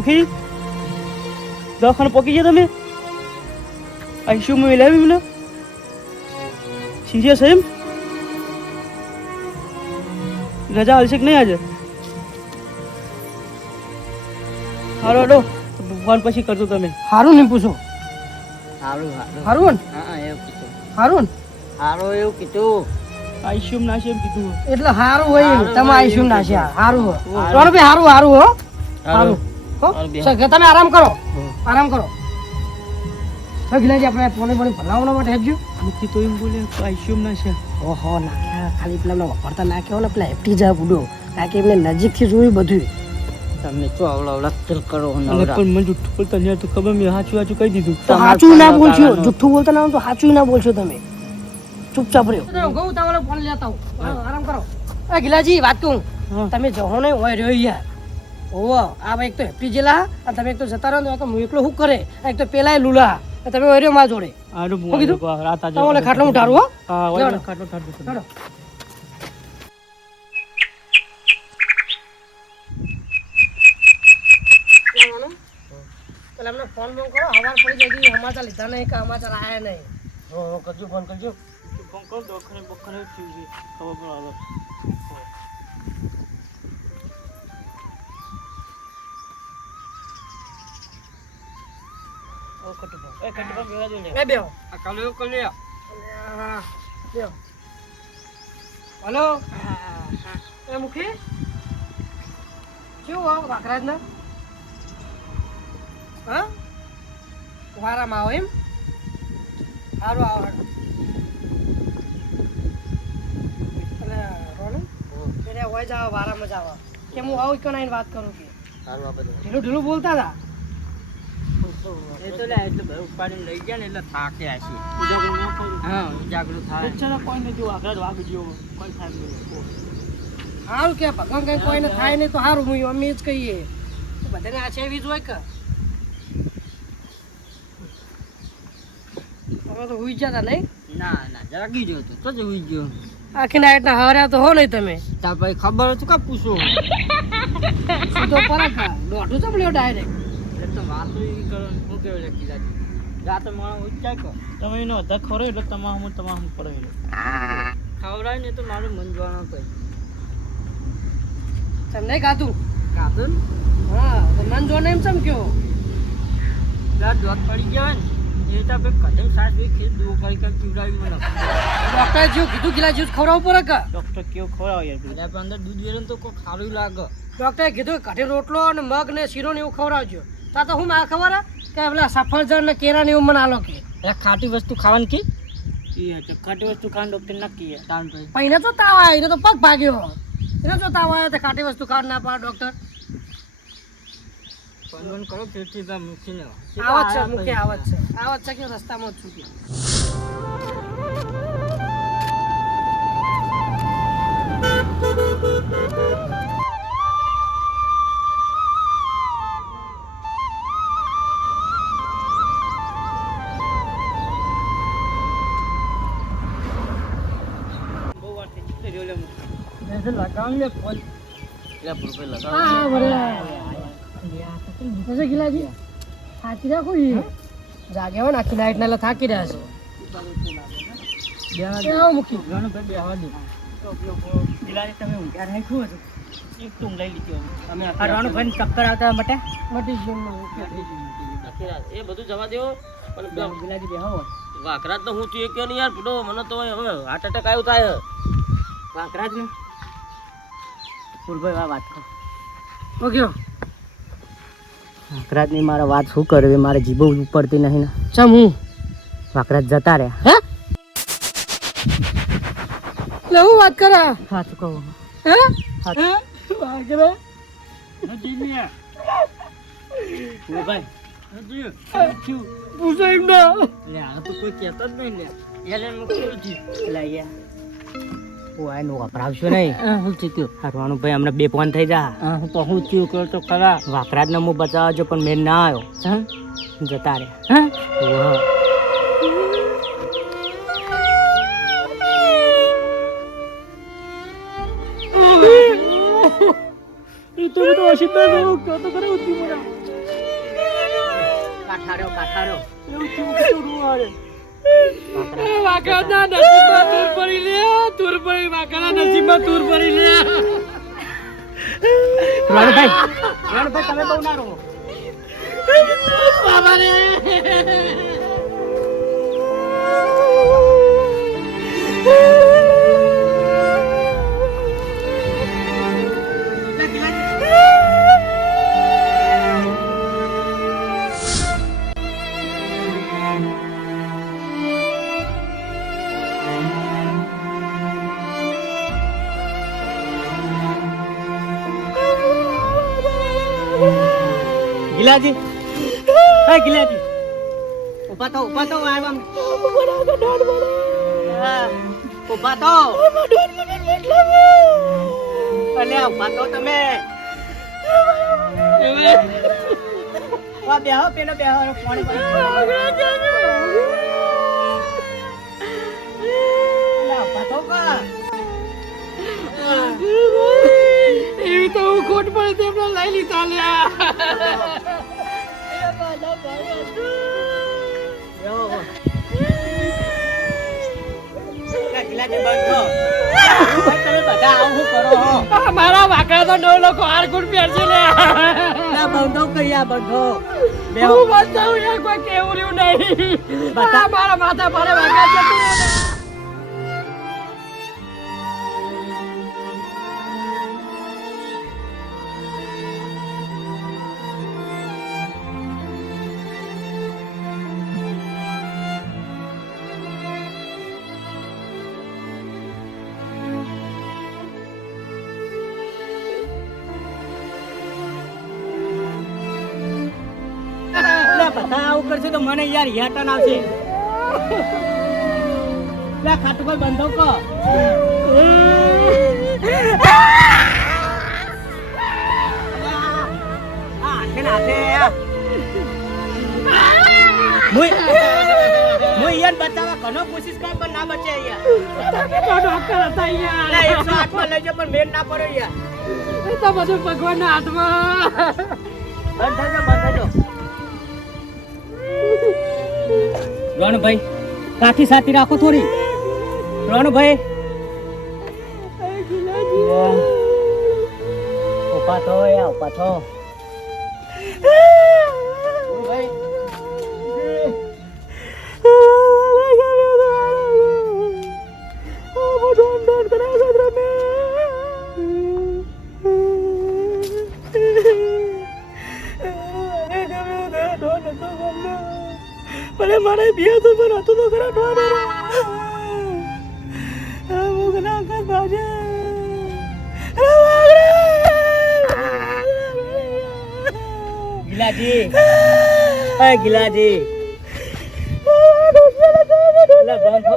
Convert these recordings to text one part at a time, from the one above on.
મુખી દવાખાને પહોંચી ગયા તમે? આઈસીયુમાં લાવી મને સિરિયસ એમ? રજા હાલશે કે નહીં આજે? હારો ડો ફોન પછી કરજો તમે. હારું નહીં પૂછો. હારું હારું હા એવું કીધું. હારું હારું એવું કીધું. આઈસીયુમાં નાશે એમ કીધું. એટલે હારું હોય હારું તમે હોય આઈશું એવું નાશે કીધું. હારું હો હારું. રોણ ભાઈ હારું હારું હો હારું હો હારું બે. સર તમે આરામ કરો આરામ કરો. ગિલાજી આપણે પોને ભલાવવા માટે હેજો. મુખી તો એમ બોલે આઈસીયુમાં નાશે. ઓહો નાખ્યા ખાલી પેલા વાપરતા નાખ્યા ને પેલા એફટી જા બુડો કારણ કે એમને નજીકથી જોયું બધું. તમે તો અવળા તિલ કરો અને નવરા. પણ મને જુઠ્ઠું બોલતા નહીં તો ખબર મેં સાચું કહી દીધું. તો સાચું ના બોલશો જુઠ્ઠું બોલતા ના હોય તો સાચું ના બોલશો તમે ચૂપચાપ રહ્યો. ગૌ તાવલો ફોન લેતા આવું આરામ કરો. એ ગિલાજી વાત કહું હા. તમે જહો ને હોય રહ્યો યાર. ઓવો આ એક તો હેપી જેલા અને તમે એક તો જતા રહો તો હું એકલો શું કરે એક તો પેલા લુલા તમે હોય રહ્યો મારા જોડે. આડું શું કીધું? રાત આજે તમે ખાટલો ઉઠાડું હો. હા લેવડો. ઓય ખાટલો ઠાડું. ચાલો પેલા અમને ફોન બોન કરો હવાર પડી જાય હજી સમાચાર લીધા નહીં કે સમાચાર આયા નહીં. કરજો ફોન કરજો. ફોન કરો દવાખાને બખાને થયું છે ખબર પણ આવે. ઓ કટુબા એ કટુબા બેવા દો ને. એ બેહો. આ કાલે એવું કરી લે. હા, બેહો. હલો એ મુખી કેવું આવો વાકરાજ ના હા વારામાં આવો એમ સારું આવો હેડો. એટલે રોનું એને હોય જ આવો વારામાં જ આવો કે હું આવું કણ આવીને વાત કરું કે સારું આ બધું. ઢીલું ઢીલું બોલતા હતા. એ તો લે એટલે ભાઈ ઉપાડીને લઈ ગયા ને એટલે થાક્યા છે. હા જાગૃત થાય. બિચારા કોઈ નહીં જો આગળ વાગી ગયો કોઈ થાય નહીં. સારું કે ભગવાન કઈ કોઈને થાય નહીં તો સારું હું અમે જ કહીએ બધાને આ છે એવી જ હોય કે તમે તો હુઈ જતા નહીં ના ના જાગી ગયો તો જ હોઈ ગયો. આખી નાઈટ ના હવાર્યા તો હો નહીં તમે તાર ભાઈ ખબર હતું કા પૂછો. સીધો પરા ખા દોઢું ચમલ્યો ડાયરેક્ટ. એટલે તો વાતો એવી કરો ને શું કેવું લખી જાય. રાતે માણસ ઉચ્ચાય કહો તમે એનો અધા ખરો એટલે તમામ પડેલો. ખવડાય ને તો મારું મન જોવાનું કોઈ તમે નહીં ખાધું કાધું ને હા તો મન જો એમ ચમ કયો પેલા દોત પડી ગયા ને એ તો ભાઈ કઠિન સાસ બી ખીર દુઓ કરી કરી પીવડાવી મને. ડોક્ટર જેવું કીધું ગિલા જેવું ખવડાવવું પડે કે ડોક્ટર કેવું ખવડાવે યાર એટલે આપણે અંદર દૂધ વેરે તો કોઈ ખારું લાગે. ડોક્ટરે કીધું કઢી રોટલો અને મગ ને શીરો ને એવું ખવડાવજો તા તો હું મારે ખબર હે કે પેલા સફરજન ને કેરા ને એવું મને આલો કે એટલે ખાટી વસ્તુ ખાવાની કી એ ખાટી વસ્તુ ખાન ડોક્ટર નક્કી તાન ભાઈ પણ એને તો તાવ આવ્યો એને તો પગ ભાગ્યો એને જો તાવ આવ્યો તો ખાટી વસ્તુ ખાવા ના પાડે ડોક્ટર. ફોન કરો ફેરથી બા મૂકીને આવત છે મૂકે આવત છે કે રસ્તામાં જ છું કે બહુ વાર થઈ ગઈ રેલે એટલે લગાવ લે ફોન એટલે પૂરો લગાવ. હા બરાબર ગિલાજી થાકી રાખો ઈ જાગે હોય ને આખી નાઈટ ના એટલે થાકી રહ્યા છે. એ આવો મૂકી ઘણું ભાઈ બેહવા દે. દિલાને તમે ઊંઘ્યા રાખ્યું હતું એક તું લઈ લીધી અમે હરવાનું ભાઈ ચક્કર આવતા માટે મટી જ ગયું આખી રાત એ બધું જવા દેવો પણ ગિલાજી બેહો વાકરાત તો હું છું એક ને યાર પીડો મને તો હવે હાર્ટ એટેક આવ્યું થાય. વાકરાજ ને ફૂલભાઈ વાત કરો. ઓકે વાકરાત ની મારે વાત શું કરવી મારે જીભો ઉપડતી નહીં ને. ચમ હું વાકરાત જતા રહ્યા. હે લે હું વાત કરે સાચું કહું હે હે વાત કરે ફૂલભાઈ પૂછો એમ ના લે આ તો કોઈ કહેતો જ નહીં લે એને મૂકેલું છે લે યાર ઓ આ નો વપરાવશો નહીં શું થયું હરવાનું ભાઈ હમણાં 2 ફોન થઈ જા તો હું થયું કરો તો ખરા વાકરાજ ને હું બચાવજો પણ મેં ના આવ્યો જતા રે હા એ તો અશિત કહો તો કરે ઉતી મને રહ્યો કાઠારો એવું થયું કે તું રૂવાડે. વાઘાના નસીબમાં તૂર પડી લે, તૂર પડી, વાઘાના નસીબમાં તૂર પડી લે. રાણુભાઈ તમે બહુ ના રહો. બાબા રે. ગિલાજી હા ગિલાજી ઉભા તો આવ્યા ઉભા તો અલે ઉભા તો તમે બેહો પેલો બેહો ફોન ઉભા તો કા એવી તો હું ખોટ પડે તેમને લઈ લીધા લ્યા. મારા વાકડા તો 9 લોકો હાર ગુડ પહેરશે લે. બંધો કર્યા બંધો હું બતાવું યાર કોઈ કેવું રહ્યું નહીં. મારા માથા ભારે વાગા છે. બધા આવું કરશે તો મને યાર યાટન આવશે. ખાટું કોઈ બંધો કો બચાવવા ઘણો કોશિશ કર પણ ના બચે યાર. ડોક્ટર હતા યાર. 108 માં લઈ જાઓ પણ મેળ ના પડ્યો યાર. એ તો બધું ભગવાનના હાથમાં. બંધ થજો. રોણભાઈ કાઠી સાથી રાખો થોડી. રોણભાઈ ઉભા થો યા ઉભા થો. મારે બિયા તો પણ હતો તો ખરા ઠોડે મુગના કર બાજે ગિલાજી ગિલાજી લે બંધ થો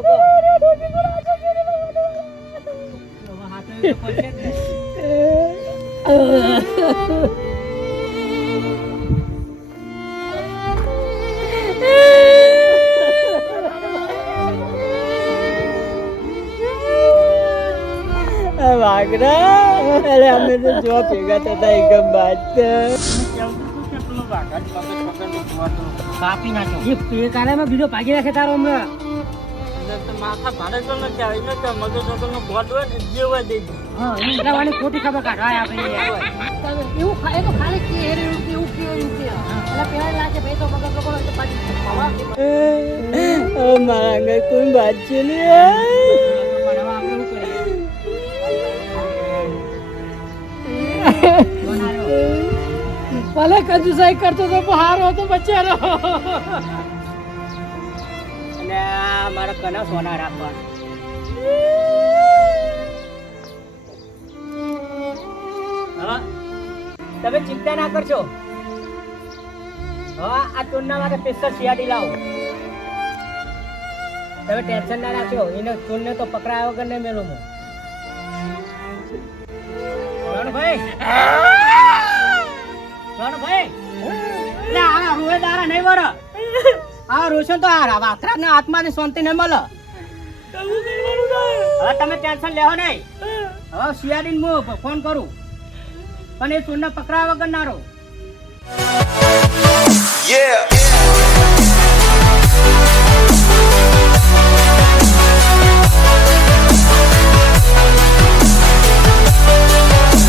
વાગરા અરે અમે તો જો ભેગા થતા એકદમ બાદ કાપી નાખો. એ કાળામાં બીજો ભાગી રાખે તારો હમણાં. માથા ભાડે તો નથી આવી ને મગજ વગરનો બોટ હોય ને જેવા દઈ દઉં. હા એની પેલાવાની ખોટી ખબર કાઢવાય આપણે એવું ખાય તો ખાલી કે એવું કે એટલે પેલા લાગે ભાઈ તો મગજ લોકો તો પાછી મારા આગળ કોઈ બાદ છે ને ભલે કંજુસાઈ કરતો તો હારો તો બચારો. અને મારા કના સોના રાખવા. હા તમે ચિંતા ના કરશો. હા આ ચોરના માટે સ્પેશિયલ શિયાળી લાવો. તમે ટેન્શન ના રાખશો. એને ચોરને તો પકડાયા વગર નહીં મેલું હું. રણભાઈ આ રૂએ દારા નહીં વર. આ રોશન તો આ વાત્રા ના આત્માની શાંતિ નહીં મળે. હવે તમે ટેન્શન લેવો નહીં. હવે શિયાળીને હું ફોન કરું પણ એ ચોરને પકડાયા વગર ના રહો. Yeah. Bye.